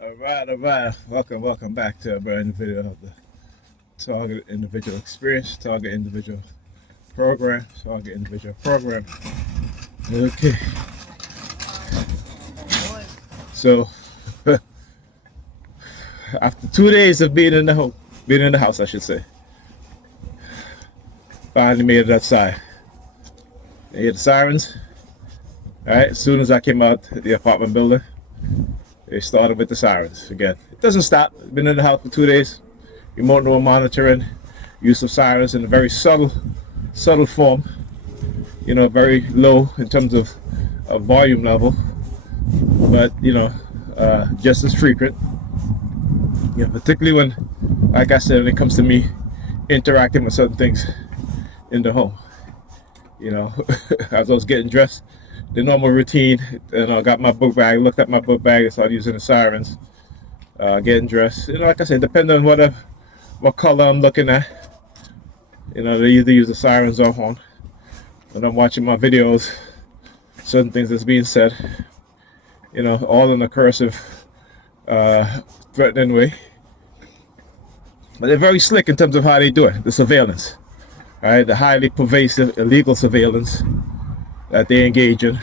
All right. Welcome back to a brand new video of the Target Individual Experience, Target Individual Program, Target Individual Program. Okay, so after 2 days of being in the house, I should say, finally made it outside. I hear the sirens. All right, as soon as I came out the apartment building, they started with the sirens again. It doesn't stop. Been in the house for 2 days. Remote monitoring, use of sirens in a very subtle form. You know, very low in terms of volume level, but just as frequent. You know, particularly when, like I said, when it comes to me interacting with certain things in the home. You know, as I was getting dressed, the normal routine, and I got my book bag, looked at my book bag, and started using the sirens, getting dressed. You know, like I said, depending on what color I'm looking at, you know, they either use the sirens or horn. When I'm watching my videos, certain things that's being said, you know, all in a cursive, threatening way. But they're very slick in terms of how they do it, the surveillance. All right, the highly pervasive illegal surveillance that they engage in.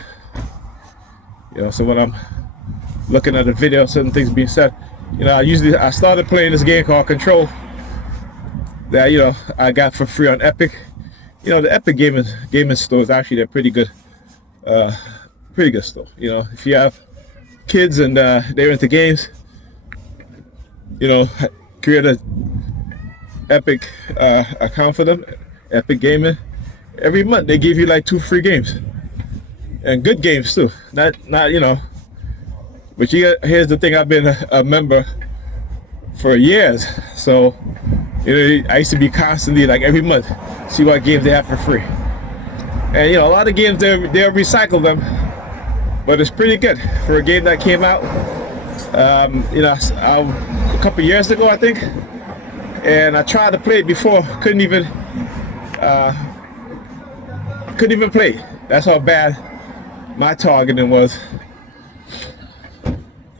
You know, so when I'm looking at a video, certain things being said, you know, I started playing this game called Control that, you know, I got for free on Epic. You know, the Epic gaming store is actually a pretty good store. You know, if you have kids and they're into games, you know, create a Epic account for them, Epic Gaming. Every month they give you like 2 free games, and good games too. Not you know. But here's the thing: I've been a member for years, so you know I used to be constantly, like, every month, see what games they have for free. And you know, a lot of games they'll recycle them, but it's pretty good for a game that came out. You know, a couple years ago, I think, and I tried to play it before, couldn't even play. That's how bad my targeting was.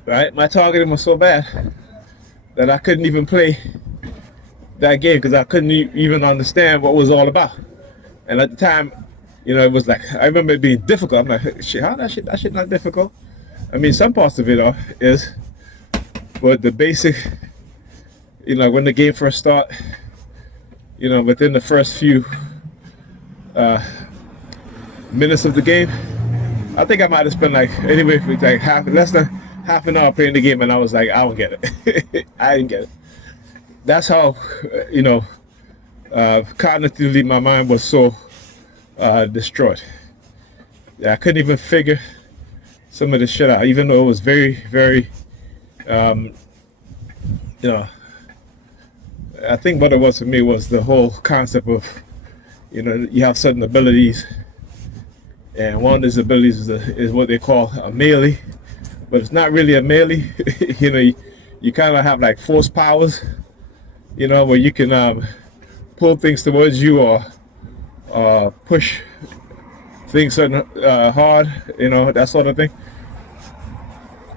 Right, my targeting was so bad that I couldn't even play that game because I couldn't even understand what it was all about. And at the time, you know, it was like, I remember it being difficult. I'm like, shit, how that shit not difficult? I mean, some parts of it is, but the basic, you know, when the game first start, you know, within the first few minutes of the game, I think I might have spent like anyway for like less than half an hour playing the game, and I was like, I don't get it. I didn't get it. That's how, you know, cognitively my mind was so destroyed. Yeah, I couldn't even figure some of the shit out, even though it was very, very, you know, I think what it was for me was the whole concept of, you know, you have certain abilities, and one of these abilities is what they call a melee, but it's not really a melee. You know, you kind of have like force powers, you know, where you can pull things towards you or push things certain hard, you know, that sort of thing.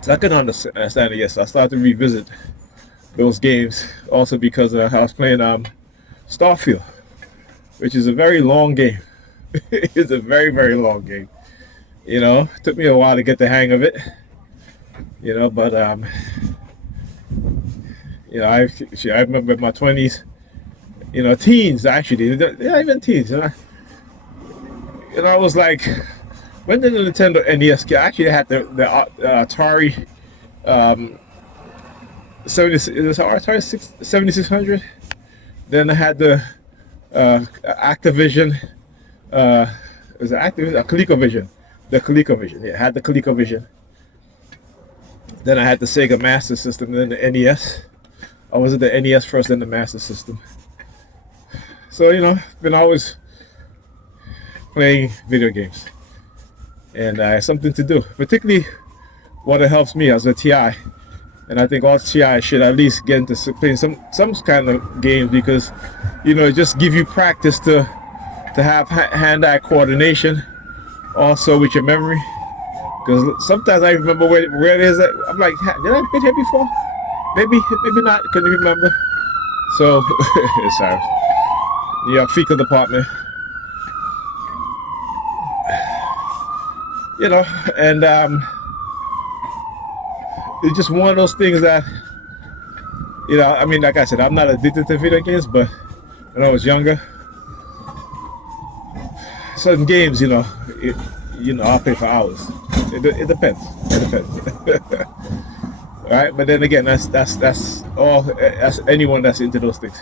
So I couldn't understand it yet, so I started to revisit those games, also because I was playing Starfield, which is a very long game. It's a very, very long game. You know, it took me a while to get the hang of it. You know, but you know, I remember my 20s, you know, teens actually, yeah, even teens. You know, I was like, when did the Nintendo NES get? I actually had the Atari 7600. Then I had the Activision. Was it Activision? ColecoVision. The ColecoVision. Yeah, I had the ColecoVision. Then I had the Sega Master System, and then the NES. Or was it the NES first, then the Master System? So, you know, been always playing video games. And I have something to do. Particularly what it helps me as a TI. And I think all TI should at least get into playing some kind of games, because, you know, it just give you practice to have hand-eye coordination, also with your memory. Because sometimes I remember where it is. I'm like, did I been here before? Maybe not. Couldn't remember. So, sorry. New York Fecal Department. You know, and it's just one of those things that, you know, I mean, like I said, I'm not addicted to video games, but when I was younger, certain games, I'll play for hours. It depends. It depends. All right, but then again, that's all. That's anyone that's into those things.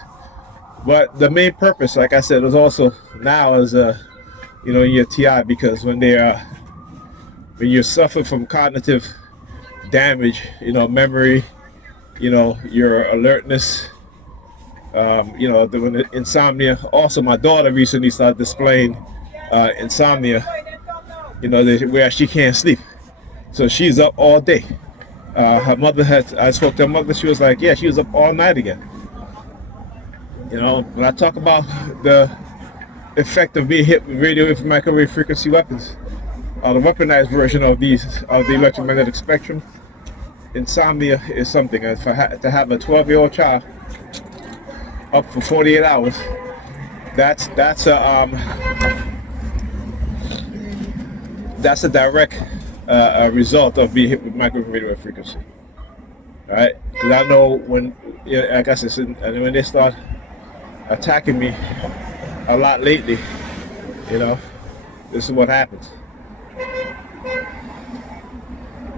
But the main purpose, like I said, is also now is your TI, because when you suffer from cognitive damage, memory, your alertness, the insomnia. Also, my daughter recently started displaying insomnia, where she can't sleep. So she's up all day. Her mother I spoke to her mother, she was like, yeah, she was up all night again. When I talk about the effect of being hit with radio and microwave frequency weapons, or the weaponized version of the electromagnetic spectrum, insomnia is something. To have a 12-year-old child up for 48 hours, that's a direct result of being hit with microwave radio frequency. All right, because I know like I said, and when they start attacking me a lot lately, this is what happens.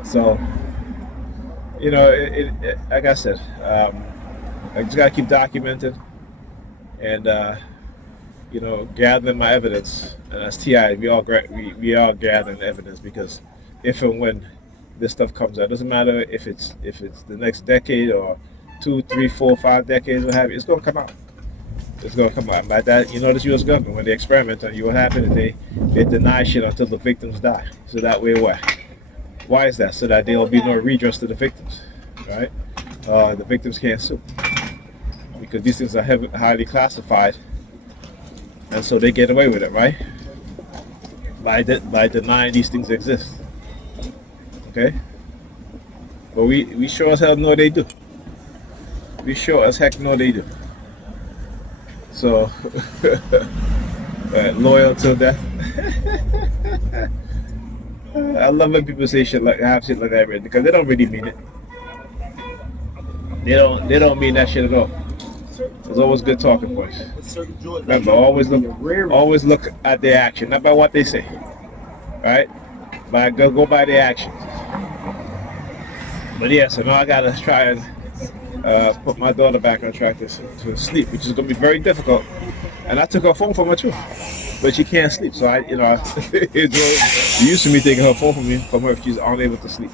So, like I said, I just gotta keep documenting and gathering my evidence. And as TI, we all gathering evidence, because if and when this stuff comes out, it doesn't matter if it's the next decade or 2, 3, 4, 5 decades, what have you, it's gonna come out. It's gonna come out. By that, the U.S. government, when they experiment on you, what happens is they deny shit until the victims die. So that way, why is that? So that there will be no redress to the victims, right? The victims can't sue, because these things are highly classified, and so they get away with it, right? By denying these things exist. Okay? But we sure as hell know they do. We sure as heck know they do. So, loyal to death. I love when people say shit like that, because they don't really mean it. They don't mean that shit at all. It's always good talking points. Remember, always look at their action, not by what they say. Right? But go by their actions. But yeah, so now I gotta try and put my daughter back on track to sleep, which is gonna be very difficult. And I took her phone from her too, but she can't sleep. So it used to me taking her phone from her if she's unable to sleep.